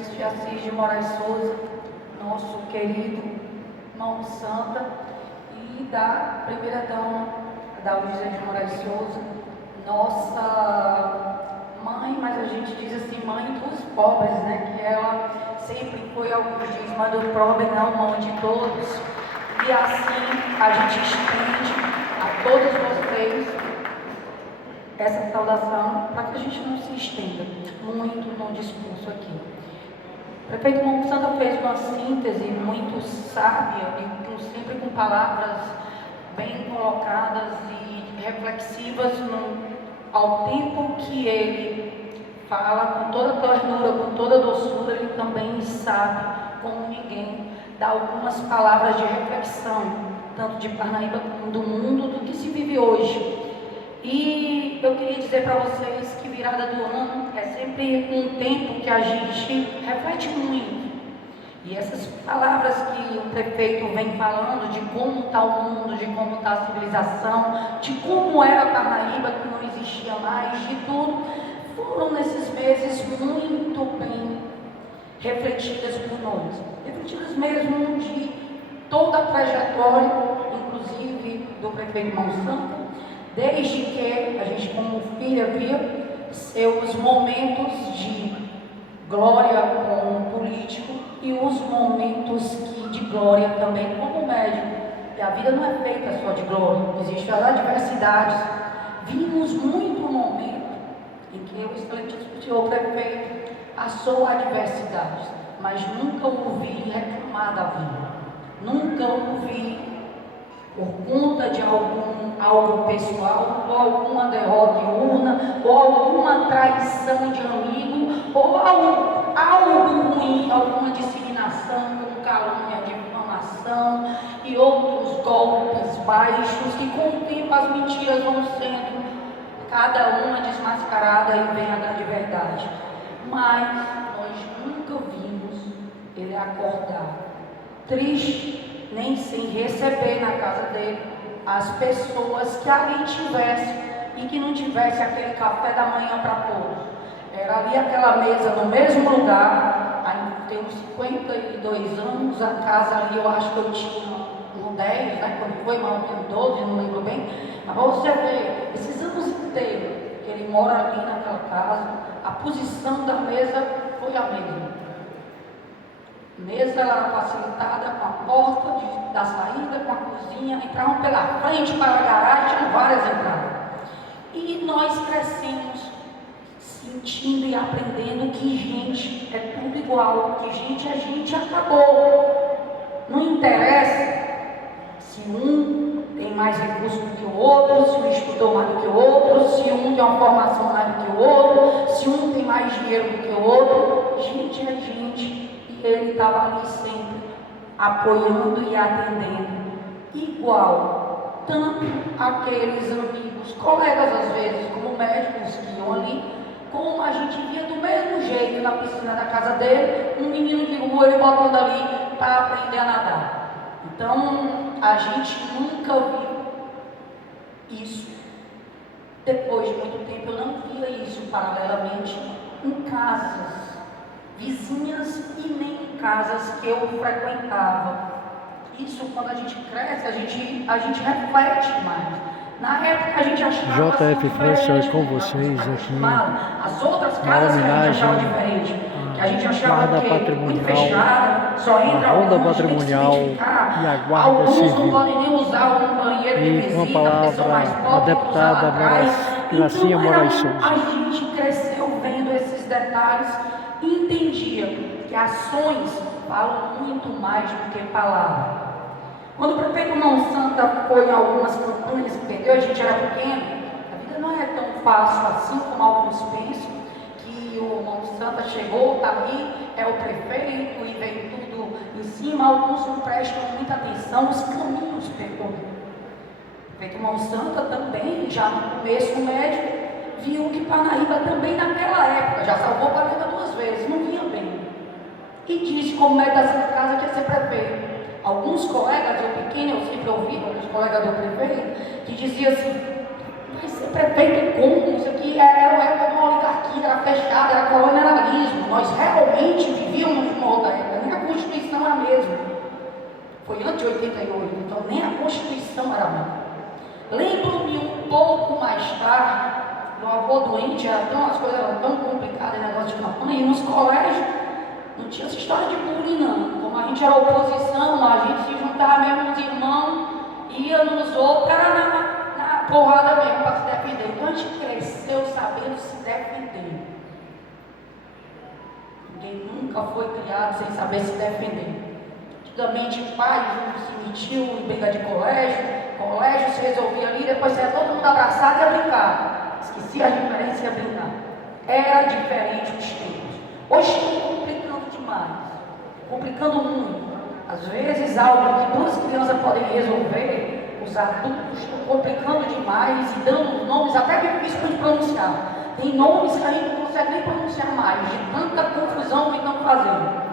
Francisco de Assis de Moraes Souza, nosso querido irmão Santa, e da primeira-dama, Dalgisa de Moraes Souza, nossa mãe, mas a gente diz assim, mãe dos pobres, né? Que ela sempre foi, alguns dizem, mãe do pobre, não, mãe de todos. E assim a gente estende a todos vocês essa saudação, para que a gente não se estenda muito no discurso aqui. O prefeito Monte Santa fez uma síntese muito sábia, e sempre com palavras bem colocadas e reflexivas ao tempo que ele fala com toda ternura, com toda doçura, ele também sabe, como ninguém, dar algumas palavras de reflexão, tanto de Parnaíba como do mundo, do que se vive hoje. E eu queria dizer para vocês que virada do ano é sempre um tempo que a gente reflete muito. E essas palavras que o prefeito vem falando de como está o mundo, de como está a civilização, de como era a Parnaíba, que não existia mais, de tudo, foram nesses meses muito bem refletidas por nós. Refletidas mesmo de toda a trajetória, inclusive do prefeito Monsanto, desde que a gente, como filha, via seus momentos de glória como político e os momentos de glória também como médico. E a vida não é feita só de glória, existem as adversidades. Vimos muito momento em que o excelentíssimo senhor prefeito passou adversidades, mas nunca ouvi reclamar da vida, nunca ouvi por conta de algo pessoal, ou alguma derrota em urna, ou alguma traição de amigo, ou algo ruim, alguma disseminação, como calúnia, difamação e outros golpes baixos, que com o tempo as mentiras vão sendo cada uma desmascarada e vem a grande verdade. Mas nós nunca vimos ele acordar triste, nem sem receber na casa dele as pessoas que ali tivessem e que não tivesse aquele café da manhã para todos. Era ali aquela mesa no mesmo lugar, aí tem uns 52 anos, a casa ali eu acho que eu tinha um 10, né, quando foi, mas eu tenho 12, não lembro bem, mas para você ver, esses anos inteiros que ele mora ali naquela casa, a posição da mesa foi a mesma. Mesa era facilitada com a porta da saída, com a cozinha, entravam pela frente para a garagem, tinham várias entradas. E nós crescemos sentindo e aprendendo que gente é tudo igual, que gente é gente, acabou. Não interessa se um tem mais recursos do que o outro, se um estudou mais do que o outro, se um tem uma formação mais do que o outro, se um tem mais dinheiro do que o outro. Gente é gente. Ele estava ali sempre apoiando e atendendo igual, tanto aqueles amigos, colegas às vezes, como médicos que iam ali, como a gente via do mesmo jeito na piscina da casa dele, um menino de rua ele botando ali para aprender a nadar. Então a gente nunca viu isso. Depois de muito tempo eu não via isso paralelamente em casas vizinhas e nem em casas que eu frequentava. Isso, quando a gente cresce, a gente reflete mais. Na época a gente achava JF França é com vocês aqui as outras casas que a gente achava diferente, que a gente achava que muito fechada, só entra a ronda alguns, patrimonial e a guarda alguns civil. não podem nem usar um banheiro de visita, E com a palavra a deputada Gracinha Moraes Souza. A gente cresceu vendo esses detalhes e entendia que ações falam muito mais do que palavras. Quando o prefeito Monsanto foi em algumas campanhas, entendeu? A gente era pequeno, a vida não é tão fácil assim como alguns pensam, que o Monsanto chegou, está ali, é o prefeito e veio tudo em cima. Alguns não prestam muita atenção nos caminhos percorridos. O prefeito Monsanto também, já no começo médico, viu que Parnaíba também naquela época, já salvou Parnaíba 2 vezes, não vinha bem. E disse como médico da Santa Casa que ia ser prefeito. Alguns colegas, eu pequeno, eu sempre ouvi, alguns colegas do prefeito, que diziam assim, vai ser prefeito como? Isso aqui era a época de uma oligarquia, era fechada, era colonialismo. Nós realmente vivíamos foi antes de 88, então nem a Constituição era boa. Lembro-me um pouco mais tarde, meu avô doente, as coisas eram tão complicadas, negócio de campanha, e nos colégios não tinha essa história de bullying não. Como a gente era oposição, a gente se juntava mesmo, os irmãos, ia nos outros, era na porrada mesmo para se defender. Então a gente cresceu sabendo se defender. Ninguém nunca foi criado sem saber se defender. Antigamente, pai se metiu em briga de colégio se resolvia ali, depois saia todo mundo abraçado e ia brincar. Esquecia a diferença e ia brincar. Era diferente os tempos. Hoje estão complicando demais, complicando muito. Às vezes, algo que duas crianças podem resolver, os adultos estão complicando demais e dando nomes até difíceis de pronunciar. Tem nomes que a gente não consegue nem pronunciar mais, de tanta confusão que estão fazendo.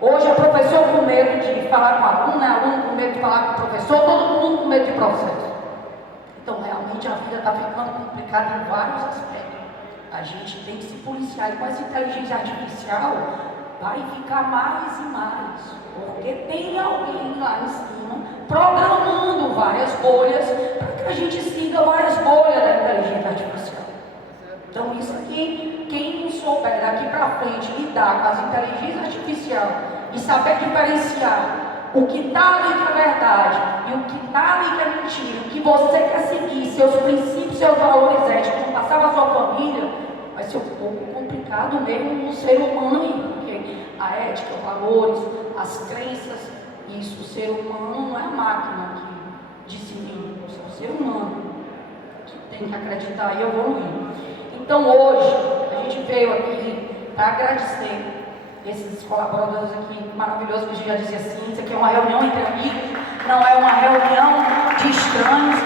Hoje, é professor com medo de falar com aluno, aluno com medo de falar com o professor, todo mundo com medo de processo. Então, realmente, a vida está ficando complicada em vários aspectos. A gente tem que se policiar, e com essa inteligência artificial, vai ficar mais e mais, porque tem alguém lá em cima programando várias bolhas para que a gente siga várias bolhas da inteligência artificial. Então, isso aqui, quem não souber daqui para frente lidar com as inteligências artificiais e saber diferenciar o que está ali que é verdade e o que está ali que é mentira, o que você quer seguir, seus princípios, seus valores éticos, não passar para a sua família, vai ser um pouco complicado mesmo no ser humano aí, porque a ética, os valores, as crenças, isso, o ser humano não é a máquina que dissemina, é o ser humano que tem que acreditar e evoluir. Então hoje, a gente veio aqui para agradecer esses colaboradores aqui maravilhosos, que a gente já dizia assim, isso aqui é uma reunião entre amigos, não é uma reunião de estranhos,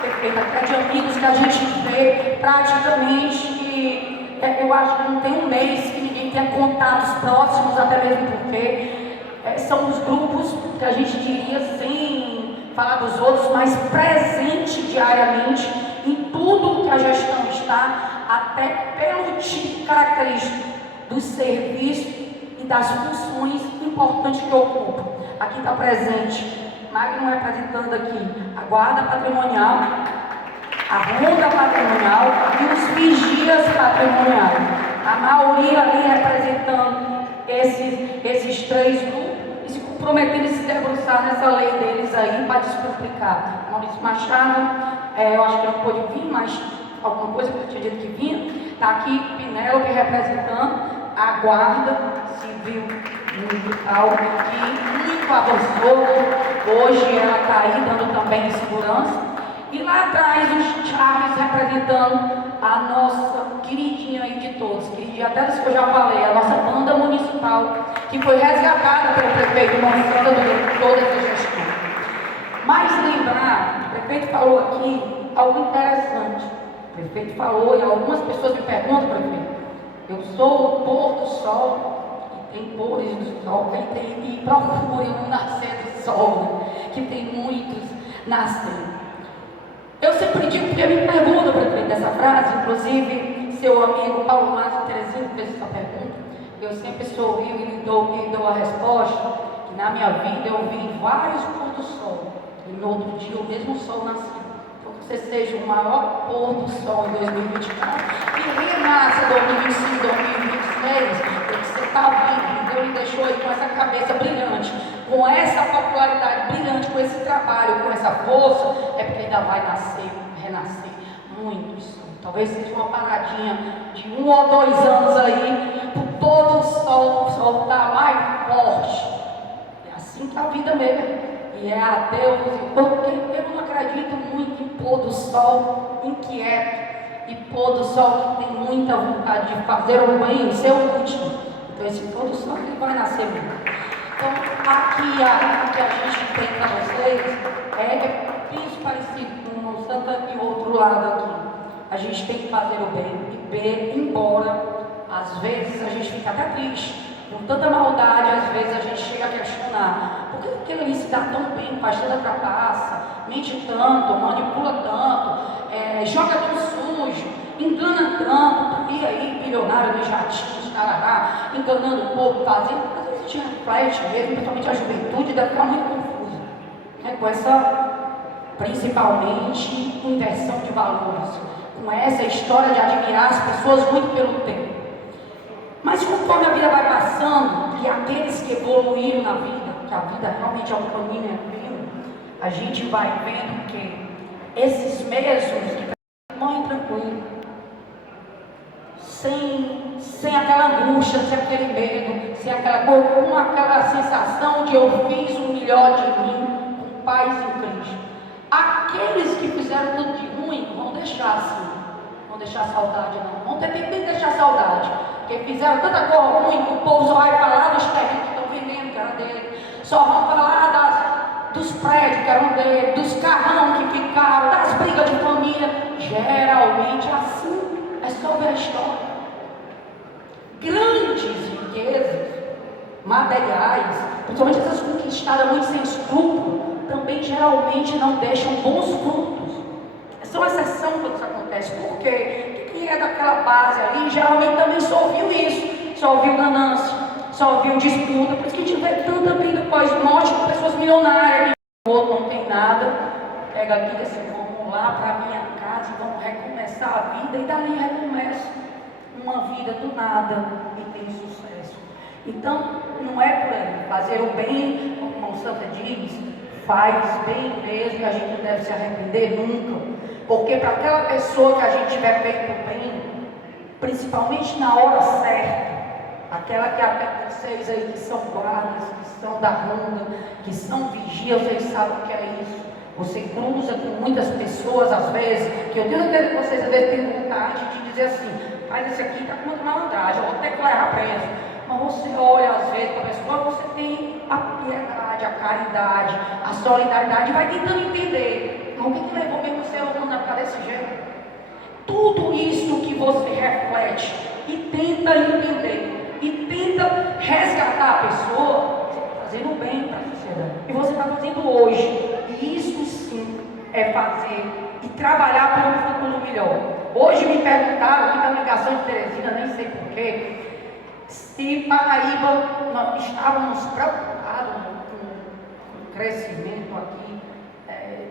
perfeito, até de amigos que a gente vê praticamente, eu acho que não tem um mês que ninguém tenha contatos próximos, até mesmo porque são os grupos que a gente diria, sem falar dos outros, mas presente diariamente em tudo que a gestão está, até pelo tipo de característica dos serviços e das funções importantes que ocupam. Aqui está presente Magno representando aqui a guarda patrimonial, a ronda patrimonial e os vigias patrimoniais. A maioria ali representando esses três grupos e se comprometendo a se debruçar nessa lei deles aí para descomplicar. Maurício Machado, eu acho que não pôde vir, mas alguma coisa que eu tinha dito que vinha. Está aqui Penélope representando a guarda civil municipal, que muito avançou. Hoje ela está aí dando também segurança. E lá atrás os Charles representando a nossa queridinha aí de todos, queridinha até das que eu já falei, a nossa banda municipal, que foi resgatada pelo prefeito Monsanto durante toda essa gestão. Mas lembrar, o prefeito falou aqui algo interessante. O prefeito falou, e algumas pessoas me perguntam, prefeito, eu sou o pôr do sol, e tem pôres do sol, e procure um nascer do sol, né? Que tem muitos nascendo. Eu sempre digo, porque me perguntam, prefeito, dessa frase, inclusive seu amigo Paulo Márcio Terezinho fez essa pergunta, eu sempre sorrio e dou a resposta, que na minha vida eu vi vários pôr do sol, e no outro dia o mesmo sol nasceu. Você seja o maior pôr do sol em 2024 e renasça 2025, 2026, porque você está vivo, Deus lhe deixou aí com essa cabeça brilhante, com essa popularidade brilhante, com esse trabalho, com essa força, é porque ainda vai nascer, renascer muitos. Talvez seja uma paradinha de 1 ou 2 anos aí, para o pôr do sol estar mais forte. É assim que a vida mesmo. E é a Deus, porque eu não acredito muito em pôr do sol inquieto e pôr do sol que tem muita vontade de fazer o bem, ser o último. Então esse pôr do sol que vai nascer mesmo. Então aqui o que a gente tem para vocês é isso parecido com o Monsanto e o outro lado aqui. A gente tem que fazer o bem, embora às vezes a gente fica até triste. Com tanta maldade, às vezes a gente chega a questionar por que ele se dá tão bem, faz tanta trapaça, mente tanto, manipula tanto, joga tão sujo, engana tanto, e aí bilionário de jatinhos, tarará, enganando o povo, fazendo, às vezes a gente reflete mesmo, principalmente a juventude, deve ficar muito confusa, né? Com essa, principalmente, inversão de valores, com essa história de admirar as pessoas muito pelo tempo. Mas conforme a vida vai passando, e aqueles que evoluíram na vida, que a vida realmente é um caminho eterno, a gente vai vendo que esses mesmos que morrem tranquilo, sem aquela angústia, sem aquele medo, sem com aquela sensação de eu fiz o melhor de mim, com paz em Cristo. Aqueles que fizeram tudo de ruim, vão deixar assim, vão deixar saudade não, vão ter que deixar saudade, porque fizeram tanta coisa ruim que o povo só vai falar dos terrenos que estão vendendo, que eram dele, só vão falar dos prédios que eram dele, dos carrão que ficaram, das brigas de família, geralmente assim, é só ver a história. Grandes riquezas materiais, principalmente essas conquistadas muito sem escrúpulo, também geralmente não deixam bons frutos. São exceção quando isso acontece. Por quê? Quem é daquela base ali, geralmente também só ouviu isso, só ouviu ganância, só ouviu disputa. Por isso que a gente vê tanta vida pós-morte com pessoas milionárias, o outro não tem nada, pega aqui e diz assim, vamos lá para a minha casa, vamos recomeçar a vida, e dali recomeça uma vida do nada e tem sucesso. Então, não é por aí. Fazer o bem, como o irmão Santa diz, faz bem mesmo, e a gente não deve se arrepender nunca. Porque para aquela pessoa que a gente tiver feito bem, principalmente na hora certa, aquela que até vocês aí que são guardas, que são da ronda, que são vigias, vocês sabem o que é isso. Você cruza com muitas pessoas, às vezes, que eu tenho certeza que vocês às vezes têm vontade de dizer assim, mas esse aqui está com muita malandragem, eu vou ter que levar preso. Mas você olha às vezes para a pessoa, você tem a piedade, a caridade, a solidariedade, vai tentando entender. Mas o que levou mesmo o ser humano a ficar desse jeito? Tudo isso que você reflete e tenta entender, e tenta resgatar a pessoa, você está fazendo bem para a sociedade. E você está fazendo hoje. E isso sim é fazer e trabalhar por um futuro melhor. Hoje me perguntaram aqui na ligação de Teresina, nem sei porquê, se Paraíba nós estávamos preocupados com o crescimento aqui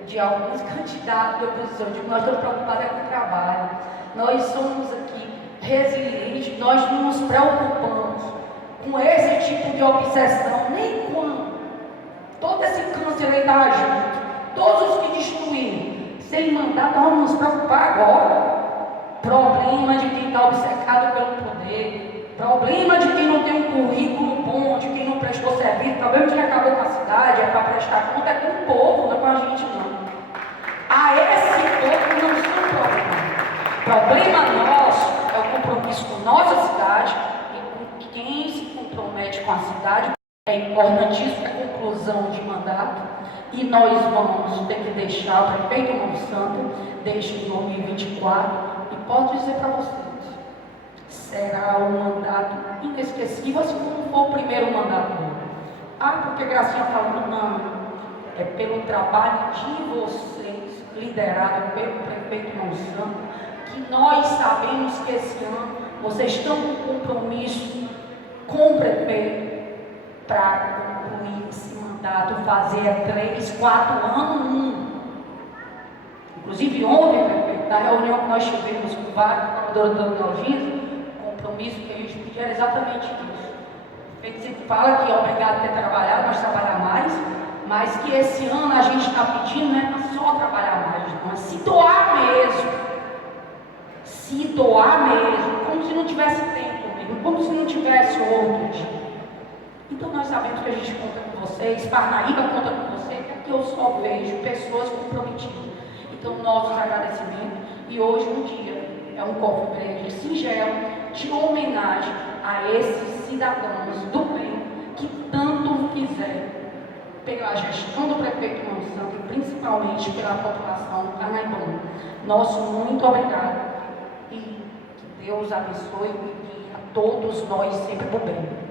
de alguns candidatos de oposição. Eu digo, nós estamos preocupados com o trabalho. Nós somos aqui resilientes, nós não nos preocupamos com esse tipo de obsessão, nem quando todo esse câncer aí está junto, todos os que destruíram, sem mandato, nós vamos nos preocupar agora. Problema de quem está obcecado pelo poder, problema de quem não tem um currículo bom, de quem não prestou serviço, problema de quem acabou com a cidade, é para prestar conta, é com o povo, não é com a gente não. A esse povo não são problema. Problema nosso é o compromisso com nossa cidade e com quem se compromete com a cidade. É importantíssimo a conclusão de mandato e nós vamos ter que deixar o prefeito Monsanto, deixa em 2024. E posso dizer para vocês, será um mandato inesquecível, assim como foi o primeiro mandato dele. Porque Gracinha falou, não, é pelo trabalho de vocês, liderado pelo prefeito Monsanto, que nós sabemos que esse ano vocês estão com compromisso com o prefeito para concluir esse mandato, fazer 3, 4 anos, Inclusive ontem, prefeito, na reunião que nós tivemos com vários trabalhadores da Neogis, o compromisso que a gente pediu era exatamente isso. O prefeito sempre fala que é obrigado a ter trabalhado, mas trabalhar mais, mas que esse ano a gente está pedindo não é para só trabalhar mais, não, é se doar mesmo. Se doar mesmo, como se não tivesse tempo mesmo, como se não tivesse outro dia. Então nós sabemos que a gente conta com vocês, Parnaíba conta com vocês, porque eu só vejo pessoas comprometidas. Então, nossos agradecimentos, e hoje um dia é um copo grande, singelo, de homenagem a esses cidadãos do bem que tanto fizeram pela gestão do prefeito Monsanto e principalmente pela população parnaibana. Nosso muito obrigado e que Deus abençoe e guie a todos nós sempre por bem.